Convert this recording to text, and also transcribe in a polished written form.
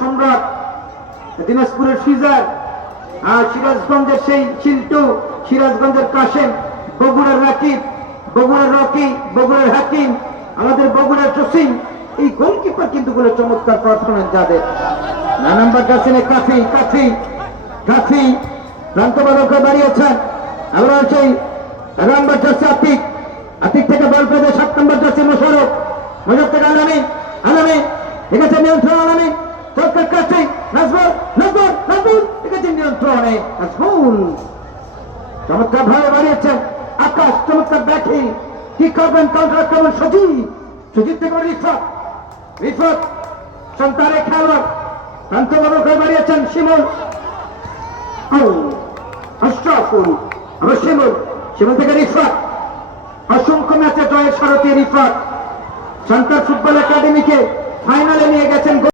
সম্রাট, দিনাজপুরের ফিজার, সিরাজগঞ্জের সেই চিল্টু, সিরাজগঞ্জের কাশেম, বগুড়ার রাকিব, বগুড়ার রকি, বগুড়ার হাকিম, আমাদের বগুড়ার জসিম। এই গোলকিপার কিন্তু গুলো চমৎকার পারফরমেন্স যাদের। না নাম্বার জার্সিনে কাফি, কাফি, কাফি প্রান্ত বালক বাড়িয়েছেন। আবার সেই নাম্বার জার্সি আতিক, আতিক থেকে বল পেয়ে 7 নম্বর জার্সি মোশারফ, মোশারফ থেকে আলামি, আলামি ঠিক আছে নিয়ন্ত্রণ, আলামি চমৎকার কাছে নাজমুল, নাজমুল, নাজমুল ঠিক আছে নিয়ন্ত্রণে নাজমুল চমৎকার ভাবে বাড়িয়েছেন। আকাশ চমৎকার ব্যাটিং, কি করবেন কাউন্টার আক্রমণ সজীব, সজীব থেকে রিফাত, রিফাত সন্তানের খেলোয়াড় প্রান্ত বালক বাড়িয়েছেন শিমুল, আশরাফুল, আবার শিমুল, শিমুল থেকে রিফাত। অসংখ্য ম্যাচে জয়ের সারথি রিফাত সন্তান ফুটবল একাডেমিকে ফাইনালে নিয়ে গেছেন।